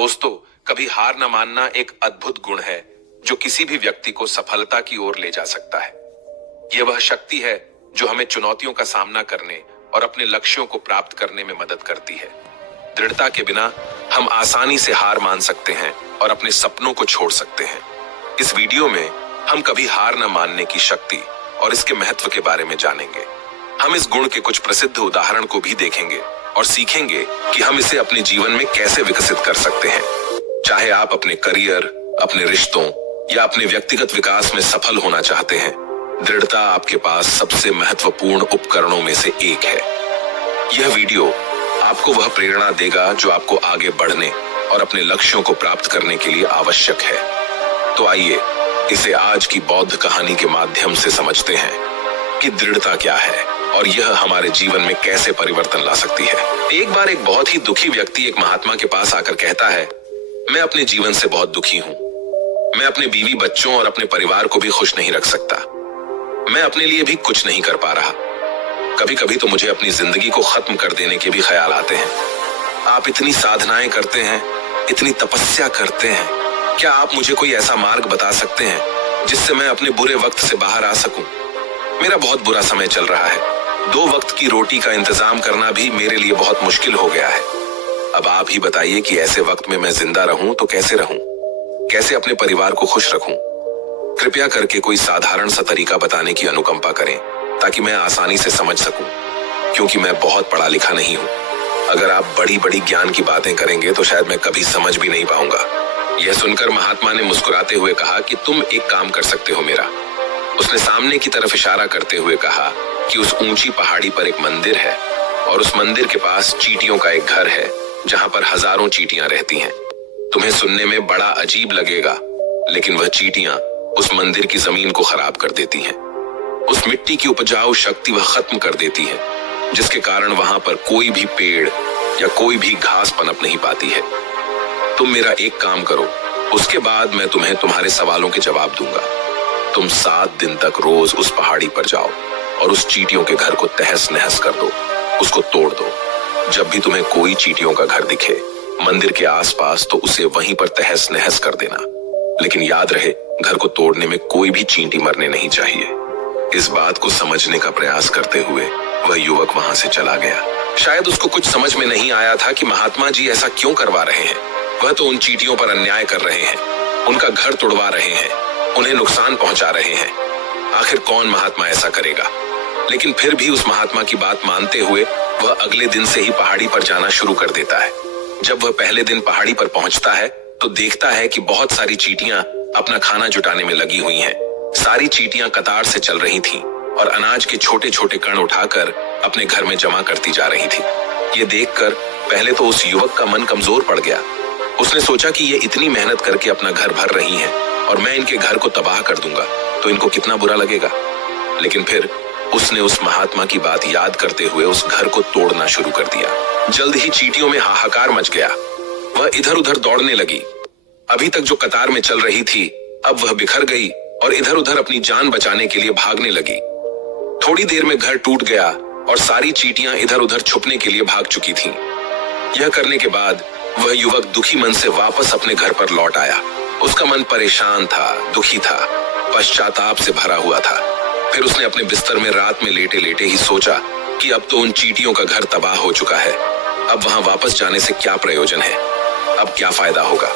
दोस्तों, कभी हार न मानना एक अद्भुत गुण है जो किसी भी व्यक्ति को सफलता की ओर ले जा सकता है। यह वह शक्ति है जो हमें चुनौतियों का सामना करने और अपने लक्ष्यों को प्राप्त करने में मदद करती है। दृढ़ता के बिना हम आसानी से हार मान सकते हैं और अपने सपनों को छोड़ सकते हैं। इस वीडियो में हम कभी हार न मानने की शक्ति और इसके महत्व के बारे में जानेंगे। हम इस गुण के कुछ प्रसिद्ध उदाहरण को भी देखेंगे और सीखेंगे कि हम इसे अपने जीवन में कैसे विकसित कर सकते हैं। चाहे आप अपने करियर, अपने रिश्तों या अपने व्यक्तिगत विकास में सफल होना चाहते हैं, दृढ़ता आपके पास सबसे महत्वपूर्ण उपकरणों में से एक है। यह वीडियो आपको वह प्रेरणा देगा जो आपको आगे बढ़ने और अपने लक्ष्यों को प्राप्त करने के लिए आवश्यक है। तो आइए इसे आज की बौद्ध कहानी के माध्यम से समझते हैं कि दृढ़ता क्या है और यह हमारे जीवन में कैसे परिवर्तन ला सकती है। एक बार एक बहुत ही दुखी व्यक्ति एक महात्मा के पास आकर कहता है, मैं अपने जीवन से बहुत दुखी हूं। मैं अपने बीवी बच्चों और अपने परिवार को भी खुश नहीं रख सकता। मैं अपने लिए भी कुछ नहीं कर पा रहा। कभी कभी तो मुझे अपनी जिंदगी को खत्म कर देने के भी ख्याल आते हैं। आप इतनी साधनाएं करते हैं, इतनी तपस्या करते हैं, क्या आप मुझे कोई ऐसा मार्ग बता सकते हैं जिससे मैं अपने बुरे वक्त से बाहर आ सकूं? मेरा बहुत बुरा समय चल रहा है। 2 वक्त की रोटी का इंतजाम करना भी मेरे लिए बहुत मुश्किल हो गया है। अब आप ही बताइए कि ऐसे वक्त में मैं जिंदा रहूं तो कैसे रहूं? कैसे अपने परिवार को खुश रखूं? कृपया करके कोई साधारण सा तरीका बताने की अनुकंपा करें ताकि मैं आसानी से समझ सकूं, क्योंकि मैं बहुत पढ़ा लिखा नहीं हूं। अगर आप बड़ी बड़ी ज्ञान की बातें करेंगे तो शायद मैं कभी समझ भी नहीं पाऊंगा। यह सुनकर महात्मा ने मुस्कुराते हुए कहा कि तुम एक काम कर सकते हो मेरा। उसने सामने की तरफ इशारा करते हुए कहा कि उस ऊंची पहाड़ी पर एक मंदिर है और उस मंदिर के पास चींटियों का एक घर है जहां पर हजारों चींटियां रहती हैं। तुम्हें सुनने में बड़ा अजीब लगेगा, लेकिन वह चींटियां उस मंदिर की जमीन को खराब कर देती हैं। उस मिट्टी की उपजाऊ शक्ति वह खत्म कर देती है, जिसके कारण वहां पर कोई भी पेड़ या कोई भी घास पनप नहीं पाती है। तुम मेरा एक काम करो, उसके बाद मैं तुम्हें तुम्हारे सवालों के जवाब दूंगा। तुम 7 दिन तक रोज उस पहाड़ी पर जाओ और उस चींटियों के घर को तहस नहस कर दो, उसको तोड़ दो। जब भी तुम्हें कोई चींटियों का घर दिखे मंदिर के आसपास, तो उसे वहीं पर तहस नहस कर देना। लेकिन याद रहे, घर को तोड़ने में कोई भी चींटी मरने नहीं चाहिए। इस बात को समझने का प्रयास करते हुए वह युवक वहां से चला गया। शायद उसको कुछ समझ में नहीं आया था कि महात्मा जी ऐसा क्यों करवा रहे हैं। वह तो उन चींटियों पर अन्याय कर रहे हैं, उनका घर तोड़वा रहे हैं, उन्हें नुकसान पहुंचा रहे हैं। आखिर कौन महात्मा ऐसा करेगा? लेकिन फिर भी उस महात्मा की बात मानते हुए वह अगले दिन से ही पहाड़ी पर जाना शुरू कर देता है। जब वह पहले दिन पहाड़ी पर पहुंचता है तो देखता है कि बहुत सारी चींटियां अपना खाना जुटाने में लगी हुई हैं। सारी चींटियां कतार से चल रही थीं और अनाज के छोटे छोटे कण उठाकर अपने घर में जमा करती जा रही थी। ये देखकर पहले तो उस युवक का मन कमजोर पड़ गया। उसने सोचा कि ये इतनी मेहनत करके अपना घर भर रही हैं और मैं इनके घर को तबाह कर दूंगा तो इनको कितना बुरा लगेगा। लेकिन फिर उसने उस महात्मा की बात याद करते हुए उस घर को तोड़ना शुरू कर दिया। जल्द ही चींटियों में हाहाकार मच गया। वह इधर उधर दौड़ने लगी। अभी तक जो कतार में चल रही थी, अब वह बिखर गई और इधर उधर अपनी जान बचाने के लिए भागने लगी। थोड़ी देर में घर टूट गया और सारी चींटियां इधर उधर छुपने के लिए भाग चुकी थीं। यह करने के बाद वह युवक दुखी मन से वापस अपने घर पर लौट आया। उसका मन परेशान था, दुखी था, पश्चाताप से भरा हुआ था। फिर उसने अपने बिस्तर में रात में लेटे लेटे ही सोचा कि अब तो उन चींटियों का घर तबाह हो चुका है। अब वहां वापस जाने से क्या प्रयोजन है? अब क्या फायदा होगा?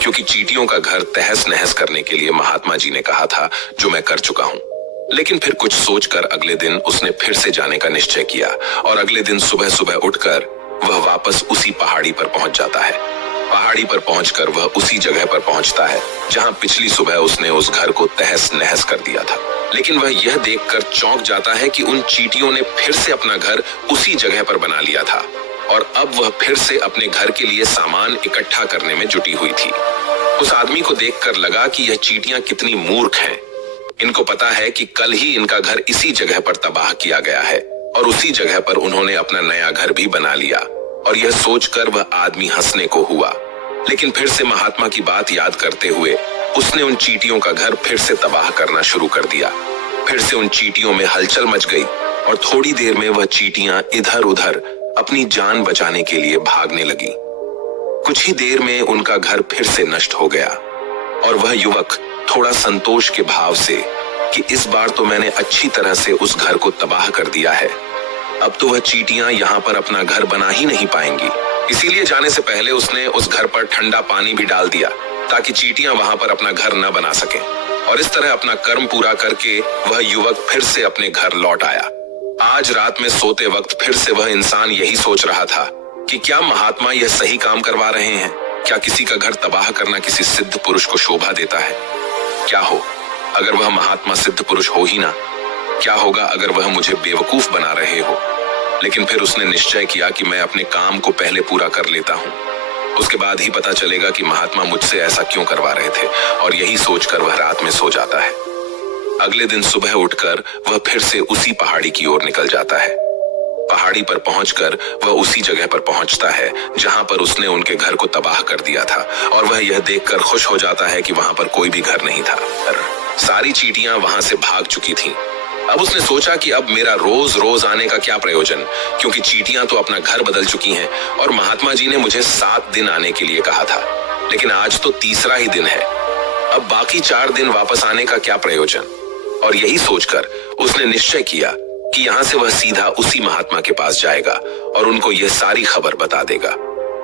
क्योंकि चींटियों का घर तहस नहस करने के लिए महात्मा जी ने कहा था, जो मैं कर चुका हूं। लेकिन फिर कुछ सोचकर अगले दिन उसने फिर से जाने का निश्चय किया और अगले दिन सुबह सुबह उठकर वह वापस उसी पहाड़ी पर पहुंच जाता है। पहाड़ी पर पहुंचकर वह उसी जगह पर पहुंचता है जहां पिछली सुबह उसने उस घर को तहस नहस कर दिया था। लेकिन वह यह देखकर चौंक जाता है कि उन चींटियों ने फिर से अपना घर उसी जगह पर बना लिया था और अब वह फिर से अपने घर के लिए सामान इकट्ठा करने में जुटी हुई थी। उस आदमी को देखकर लगा कि यह चींटियां कितनी मूर्ख हैं। इनको पता है कि कल ही इनका घर इसी जगह पर तबाह किया गया है और उसी जगह पर उन्होंने अपना नया घर भी बना लिया। और यह सोचकर वह आदमी हंसने को हुआ। लेकिन फिर से महात्मा की बात याद करते हुए उसने उन चींटियों का घर फिर से तबाह करना शुरू कर दिया। फिर से उन चींटियों में हलचल मच गई और थोड़ी देर में वह चींटियां इधर उधर अपनी जान बचाने के लिए भागने लगी। कुछ ही देर में उनका घर फिर से नष्ट हो गया और वह युवक थोड़ा संतोष के भाव से कि इस बार तो मैंने अच्छी तरह से उस घर को तबाह कर दिया है, अब तो वह चींटियां यहाँ पर अपना घर बना ही नहीं पाएंगी। इसीलिए जाने से पहले उसने उस घर पर ठंडा पानी भी डाल दिया ताकि चींटियां वहां पर अपना घर न बना सकें। और इस तरह अपना कर्म पूरा करके वह युवक फिर से अपने घर लौट आया। आज रात में सोते वक्त फिर से वह इंसान यही सोच रहा था कि क्या महात्मा यह सही काम करवा रहे हैं? क्या किसी का घर तबाह करना किसी सिद्ध पुरुष को शोभा देता है? क्या हो अगर वह महात्मा सिद्ध पुरुष हो ही ना? क्या होगा अगर वह मुझे बेवकूफ बना रहे हो? लेकिन फिर उसने निश्चय किया कि मैं अपने काम को पहले पूरा कर लेता हूँ, उसके बाद ही पता चलेगा कि महात्मा मुझसे ऐसा क्यों करवा रहे थे। और यही सोचकर वह रात में सो जाता है। अगले दिन सुबह उठकर वह फिर से उसी पहाड़ी की ओर निकल जाता है। पहाड़ी पर पहुंचकर वह उसी जगह पर पहुंचता है जहां पर उसने उनके घर को तबाह कर दिया था और वह यह देखकर खुश हो जाता है कि वहां पर कोई भी घर नहीं था। सारी चींटियां वहां से भाग चुकी थीं। अब उसने सोचा कि अब मेरा रोज रोज आने का क्या प्रयोजन, क्योंकि चींटियां तो अपना घर बदल चुकी हैं और महात्मा जी ने मुझे 7 दिन आने के लिए कहा था, लेकिन आज तो तीसरा ही दिन है। अब बाकी 4 दिन वापस आने का क्या प्रयोजन? और यही सोचकर उसने निश्चय किया कि यहाँ से वह सीधा उसी महात्मा के पास जाएगा और उनको यह सारी खबर बता देगा।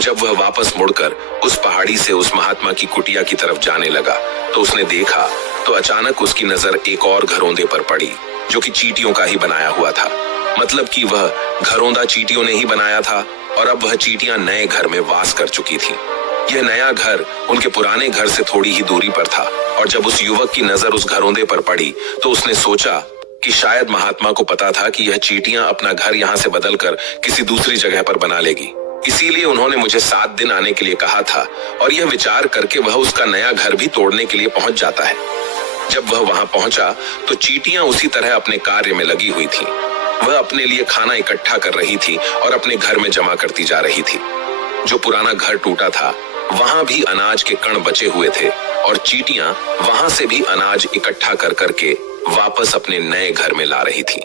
जब वह वापस मुड़कर उस पहाड़ी से उस महात्मा की कुटिया की तरफ जाने लगा तो उसने देखा तो अचानक उसकी नजर एक और घरौंदे पर पड़ी जो कि चींटियों का ही बनाया हुआ था। मतलब कि वह घरौंदा चींटियों ने ही बनाया था और अब वह चींटियां नए घर में वास कर चुकी थीं। यह नया घर उनके पुराने घर से थोड़ी ही दूरी पर था और जब उस युवक की नजर उस घरौंदे पर पड़ी तो उसने सोचा कि शायद महात्मा को पता था कि यह चींटियां अपना घर यहाँ से बदलकर किसी दूसरी जगह पर बना लेगी, इसीलिए उन्होंने मुझे 7 दिन आने के लिए कहा था। और यह विचार करके वह उसका नया घर भी तोड़ने के लिए पहुंच जाता है। जब वह वहां पहुंचा तो चींटियां उसी तरह अपने कार्य में लगी हुई थीं। वह अपने लिए खाना इकट्ठा कर रही थी और अपने घर में जमा करती जा रही थी। जो पुराना घर टूटा था वहां भी अनाज के कण बचे हुए थे और चींटियां वहां से भी अनाज इकट्ठा कर करके वापस अपने नए घर में ला रही थी।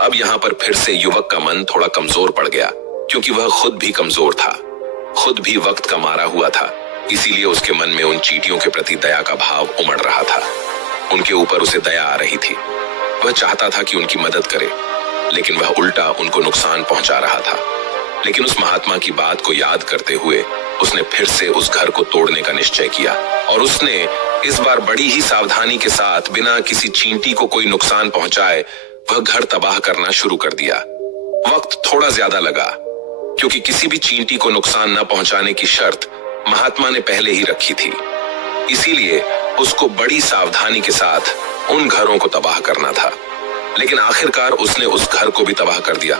अब यहाँ पर फिर से युवक का मन थोड़ा कमजोर पड़ गया, क्योंकि वह खुद भी कमजोर था, खुद भी वक्त का मारा हुआ था। इसीलिए उसके मन में उन चींटियों के प्रति दया का भाव उमड़ रहा था। उनके ऊपर उसे दया आ रही थी। वह चाहता था कि उनकी मदद करे, लेकिन वह उल्टा उनको नुकसान पहुंचा रहा था। लेकिन उस महात्मा की बात को याद करते हुए उसने फिर से उस घर को तोड़ने का निश्चय किया और उसने इस बार बड़ी ही सावधानी के साथ बिना किसी चींटी को कोई नुकसान पहुंचाए वह घर तबाह करना शुरू कर दिया। वक्त थोड़ा ज्यादा लगा, क्योंकि किसी भी चींटी को नुकसान न पहुंचाने की शर्त महात्मा ने पहले ही रखी थी। इसीलिए उसको बड़ी सावधानी के साथ उन घरों को तबाह करना था। लेकिन आखिरकार उसने उस घर को भी तबाह कर दिया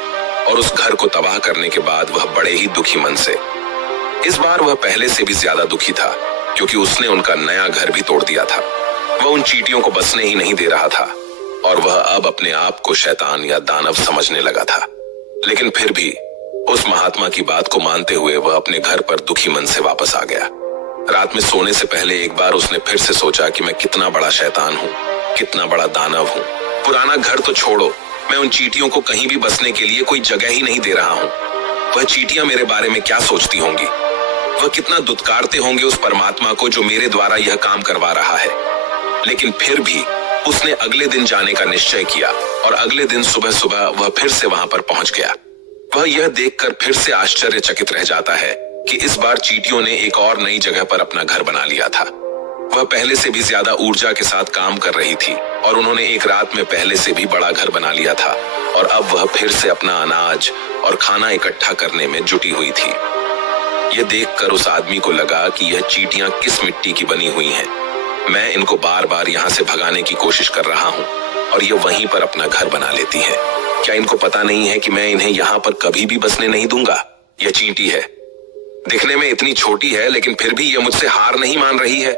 और उस घर को तबाह करने के बाद वह बड़े ही दुखी मन से, इस बार वह पहले से भी ज्यादा दुखी था, क्योंकि उसने उनका नया घर भी तोड़ दिया था। वह उन चींटियों को बसने ही नहीं दे रहा था और वह अब अपने आप को शैतान या दानव समझने लगा था। लेकिन फिर भी उस महात्मा की बात को मानते हुए वह अपने घर पर दुखी मन से वापस आ गया। रात में सोने से पहले एक बार उसने फिर से सोचा कि मैं कितना बड़ा शैतान हूँ, कितना बड़ा दानव हूँ। पुराना घर तो छोड़ो, मैं उन चींटियों को कहीं भी बसने के लिए कोई जगह ही नहीं दे रहा हूँ। वह चींटियां मेरे बारे में क्या सोचती होंगी? वह कितना दुत्कारते होंगे उस परमात्मा को जो मेरे द्वारा यह काम करवा रहा है। लेकिन फिर भी उसने अगले दिन जाने का निश्चय किया और अगले दिन सुबह सुबह वह फिर से वहां पर पहुंच गया। वह यह देखकर फिर से आश्चर्यचकित रह जाता है कि इस बार चींटियों ने एक और नई जगह पर अपना घर बना लिया था। वह पहले से भी ज्यादा ऊर्जा के साथ काम कर रही थी और उन्होंने एक रात में पहले से भी बड़ा घर बना लिया था और अब वह फिर से अपना अनाज और खाना इकट्ठा करने में जुटी हुई थी। यह देखकर उस आदमी को लगा कि यह चींटियां किस मिट्टी की बनी हुई हैं। मैं इनको बार बार यहाँ से भगाने की कोशिश कर रहा हूँ और ये वहीं पर अपना घर बना लेती हैं। क्या इनको पता नहीं है कि मैं इन्हें यहाँ पर कभी भी बसने नहीं दूंगा? यह चींटी है, दिखने में इतनी छोटी है, लेकिन फिर भी यह मुझसे हार नहीं मान रही है।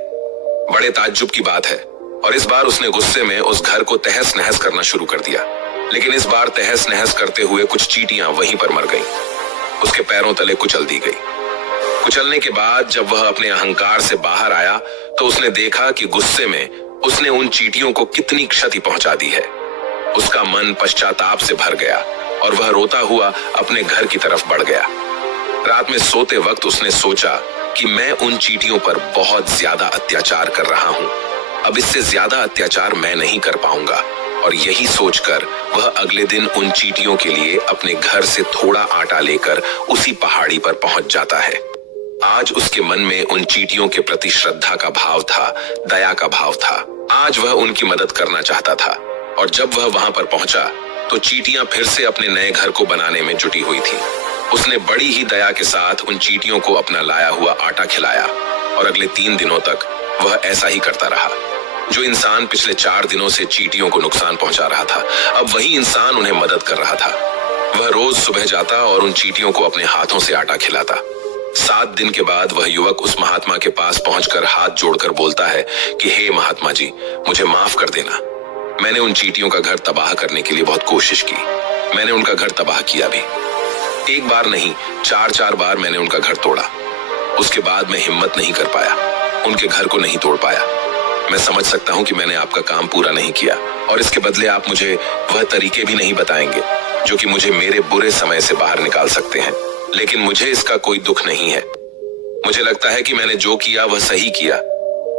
बड़े ताज्जुब की बात है। और इस बार उसने गुस्से में उस घर को तहस नहस करना शुरू कर दिया। लेकिन इस बार तहस नहस करते हुए कुछ चींटियां वहीं पर मर गईं। उसके पैरों तले कुचल दी गई। कुचलने के बाद जब वह अपने अहंकार से बाहर आया तो उसने देखा कि गुस्से में उसने उन चींटियों को कितनी क्षति पहुंचा दी है। उसका मन पश्चाताप से भर गया और वह रोता हुआ अपने घर की तरफ बढ़ गया। रात में सोते वक्त उसने सोचा कि मैं उन चींटियों पर बहुत ज्यादा अत्याचार कर रहा हूं। अब इससे ज्यादा अत्याचार मैं नहीं कर पाऊंगा। और यही सोचकर वह अगले दिन उन चींटियों के लिए अपने घर से थोड़ा आटा लेकर उसी पहाड़ी पर पहुंच जाता है। आज उसके मन में उन चींटियों के प्रति श्रद्धा का भाव था, दया का भाव था। आज वह उनकी मदद करना चाहता था। और जब वह वहां पर पहुंचा तो चींटियां फिर से अपने नए घर को बनाने में जुटी हुई थी। उसने बड़ी ही दया के साथ उन चींटियों को अपना लाया हुआ आटा खिलाया और अगले 3 दिनों तक वह ऐसा ही करता रहा। जो इंसान पिछले 4 दिनों से चींटियों को नुकसान पहुंचा रहा था, अब वही इंसान उन्हें मदद कर रहा था। वह रोज सुबह जाता और उन चींटियों को अपने हाथों से आटा खिलाता। 7 दिन के बाद वह युवक उस महात्मा के पास पहुंचकर हाथ जोड़कर बोलता है कि हे महात्मा जी, मुझे माफ कर देना। मैंने उन चींटियों का घर तबाह करने के लिए बहुत कोशिश की। मैंने उनका घर तबाह किया भी। एक बार नहीं, 4 बार मैंने उनका घर तोड़ा। उसके बाद मैं हिम्मत नहीं कर पाया, उनके घर को नहीं तोड़ पाया। मैं समझ सकता हूं कि मैंने आपका काम पूरा नहीं किया और इसके बदले आप मुझे वह तरीके भी नहीं बताएंगे जो कि मुझे मेरे बुरे समय से बाहर निकाल सकते हैं। लेकिन मुझे इसका कोई दुख नहीं है। मुझे लगता है कि मैंने जो किया वह सही किया,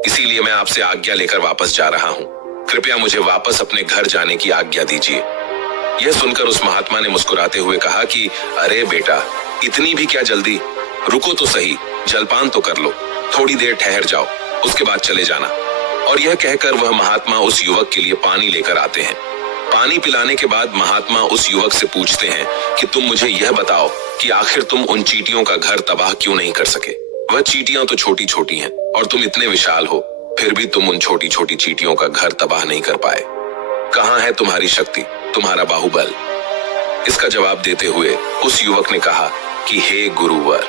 इसीलिए मैं आपसे आज्ञा लेकर वापस जा रहा हूं। कृपया मुझे वापस अपने घर जाने की आज्ञा दीजिए। यह सुनकर उस महात्मा ने मुस्कुराते हुए कहा कि अरे बेटा, इतनी भी क्या जल्दी, रुको तो सही, जलपान तो कर लो, थोड़ी देर ठहर जाओ, उसके बाद चले जाना। और यह कहकर वह महात्मा उस युवक के लिए पानी लेकर आते हैं। पानी पिलाने के बाद महात्मा उस युवक से पूछते हैं कि तुम मुझे यह बताओ कि आखिर तुम उन चींटियों का घर तबाह क्यों नहीं कर सके। वह चींटियां तो छोटी छोटी हैं और तुम इतने विशाल हो, फिर भी तुम उन छोटी छोटी चींटियों का घर तबाह नहीं कर पाए। कहां है तुम्हारी शक्ति, तुम्हारा बाहुबल? इसका जवाब देते हुए उस युवक ने कहा कि हे गुरुवर,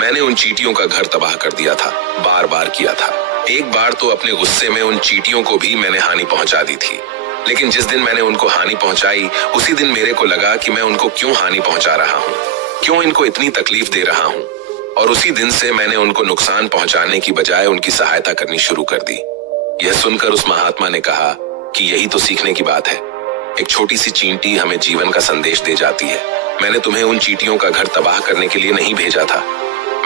मैंने उन चींटियों का घर तबाह कर दिया था, बार बार किया था। एक बार तो अपने गुस्से में उन चींटियों को भी मैंने हानि पहुंचा दी थी। लेकिन जिस दिन मैंने उनको हानि पहुंचाई, उसी दिन मेरे को लगा कि मैं उनको क्यों हानि पहुंचा रहा हूं, क्यों इनको इतनी तकलीफ दे रहा हूं। और उसी दिन से मैंने उनको नुकसान पहुंचाने की बजाय उनकी सहायता करनी शुरू कर दी। यह सुनकर उस महात्मा ने कहा कि यही तो सीखने की बात है। एक छोटी सी चींटी हमें जीवन का संदेश दे जाती है। मैंने तुम्हें उन चींटियों का घर तबाह करने के लिए नहीं भेजा था,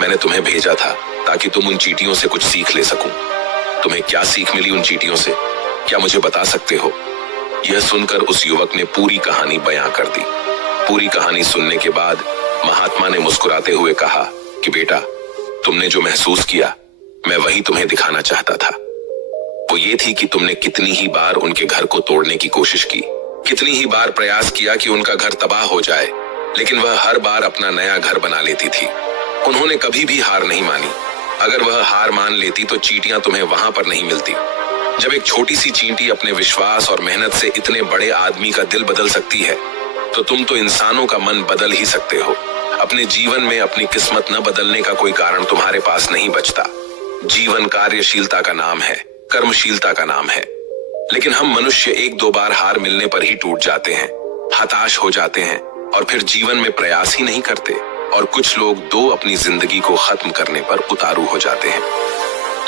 मैंने तुम्हें भेजा था ताकि तुम उन चींटियों से कुछ सीख ले सको। तुम्हें क्या सीख मिली उन चींटियों से, क्या मुझे बता सकते हो? यह सुनकर उस युवक ने पूरी कहानी बयां कर दी। पूरी कहानी सुनने के बाद महात्मा ने मुस्कुराते हुए कहा कि बेटा, तुमने जो महसूस किया मैं वही तुम्हें दिखाना चाहता था। वो ये थी कि तुमने कितनी ही बार उनके घर को तोड़ने की कोशिश की, कितनी ही बार प्रयास किया कि उनका घर तबाह हो जाए, लेकिन वह हर बार अपना नया घर बना लेती थी। उन्होंने कभी भी हार नहीं मानी। अगर वह हार मान लेती तो चींटियां तुम्हें वहां पर नहीं मिलती। जब एक छोटी सी चींटी अपने विश्वास और मेहनत से इतने बड़े आदमी का दिल बदल सकती है, तो तुम तो इंसानों का मन बदल ही सकते हो। अपने जीवन में अपनी किस्मत न बदलने का कोई कारण तुम्हारे पास नहीं बचता। जीवन कार्यशीलता का नाम है, कर्मशीलता का नाम है। लेकिन हम मनुष्य 1-2 बार हार मिलने पर ही टूट जाते हैं, हताश हो जाते हैं और फिर जीवन में प्रयास ही नहीं करते। और कुछ लोग अपनी जिंदगी को खत्म करने पर उतारू हो जाते हैं।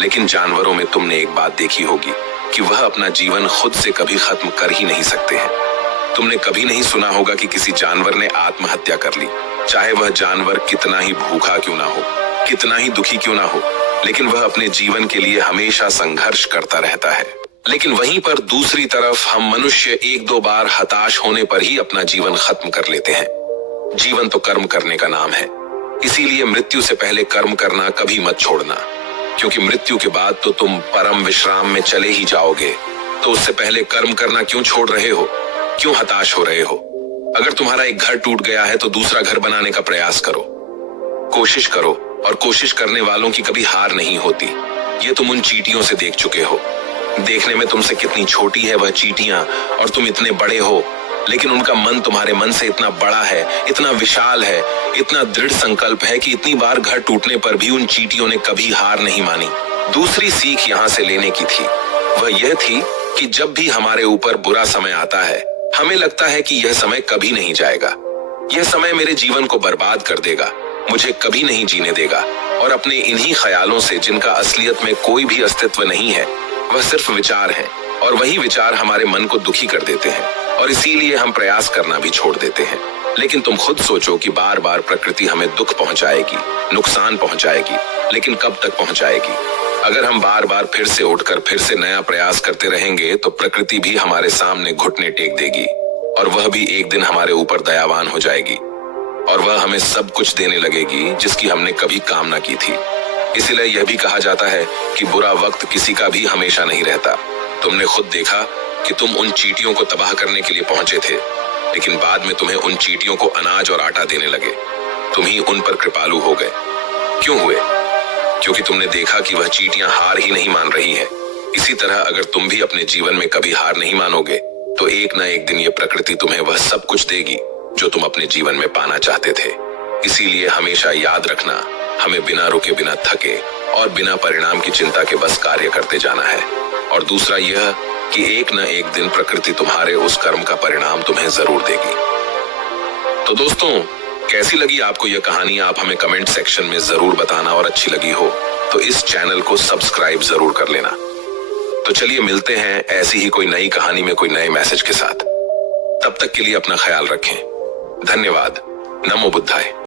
लेकिन जानवरों में तुमने एक बात देखी होगी कि वह अपना जीवन खुद से कभी खत्म कर ही नहीं सकते हैं। तुमने कभी नहीं सुना होगा कि किसी जानवर ने आत्महत्या कर ली, चाहे वह जानवर कितना ही भूखा क्यों ना हो, कितना ही दुखी क्यों ना हो, लेकिन वह अपने जीवन के लिए हमेशा संघर्ष करता रहता है। लेकिन वहीं पर दूसरी तरफ हम मनुष्य 1-2 बार हताश होने पर ही अपना जीवन खत्म कर लेते हैं। जीवन तो कर्म करने का नाम है, इसीलिए मृत्यु से पहले कर्म करना कभी मत छोड़ना, क्योंकि मृत्यु के बाद तो तुम परम विश्राम में चले ही जाओगे। तो उससे पहले कर्म करना क्यों छोड़ रहे हो, क्यों हताश हो रहे हो? अगर तुम्हारा एक घर टूट गया है तो दूसरा घर बनाने का प्रयास करो, कोशिश करो। और कोशिश करने वालों की कभी हार नहीं होती। ये तुम उन चींटियों से देख चुके हो। देखने में तुमसे कितनी छोटी है वह चींटियां और तुम इतने बड़े हो, लेकिन उनका मन तुम्हारे मन से इतना बड़ा है, इतना विशाल है, इतना दृढ़ संकल्प है कि इतनी बार घर टूटने पर भी उन चींटियों ने कभी हार नहीं मानी। दूसरी सीख यहाँ से लेने की थी, वह यह थी कि जब भी हमारे ऊपर बुरा समय आता है, हमें लगता है कि यह समय कभी नहीं जाएगा, यह समय मेरे जीवन को बर्बाद कर देगा, मुझे कभी नहीं जीने देगा। और अपने इन्हीं ख्यालों से, जिनका असलियत में कोई भी अस्तित्व नहीं है, वह सिर्फ विचार हैं, और वही विचार हमारे मन को दुखी कर देते हैं और इसीलिए हम प्रयास करना भी छोड़ देते हैं। लेकिन तुम खुद सोचो कि बार बार प्रकृति हमें दुख पहुंचाएगी, नुकसान पहुंचाएगी, लेकिन कब तक पहुंचाएगी? अगर हम बार बार फिर से उठकर फिर से नया प्रयास करते रहेंगे तो प्रकृति भी हमारे सामने घुटने टेक देगी और वह भी एक दिन हमारे ऊपर दयावान हो जाएगी और वह हमें सब कुछ देने लगेगी जिसकी हमने कभी कामना की थी। इसीलिए यह भी कहा जाता है कि बुरा वक्त किसी का भी हमेशा नहीं रहता। तुमने खुद देखा कि तुम उन चींटियों को तबाह करने के लिए पहुंचे थे, लेकिन बाद में तुम्हें उन चींटियों को अनाज और आटा देने लगे। तुम ही उन पर कृपालु हो गए। क्यों हुए? क्योंकि तुमने देखा कि वह चींटियां हार ही नहीं मान रही हैं। इसी तरह अगर तुम भी अपने जीवन में कभी हार नहीं मानोगे तो एक ना एक दिन ये प्रकृति तुम्हें वह सब कुछ देगी जो तुम अपने जीवन में पाना चाहते थे। इसीलिए हमेशा याद रखना, हमें बिना रुके, बिना थके और बिना परिणाम की चिंता के बस कार्य करते जाना है। और दूसरा यह कि एक न एक दिन प्रकृति तुम्हारे उस कर्म का परिणाम तुम्हें जरूर देगी। तो दोस्तों, कैसी लगी आपको यह कहानी? आप हमें कमेंट सेक्शन में जरूर बताना और अच्छी लगी हो तो इस चैनल को सब्सक्राइब जरूर कर लेना। तो चलिए मिलते हैं ऐसी ही कोई नई कहानी में कोई नए मैसेज के साथ। तब तक के लिए अपना ख्याल रखें। धन्यवाद। नमो बुद्धाय।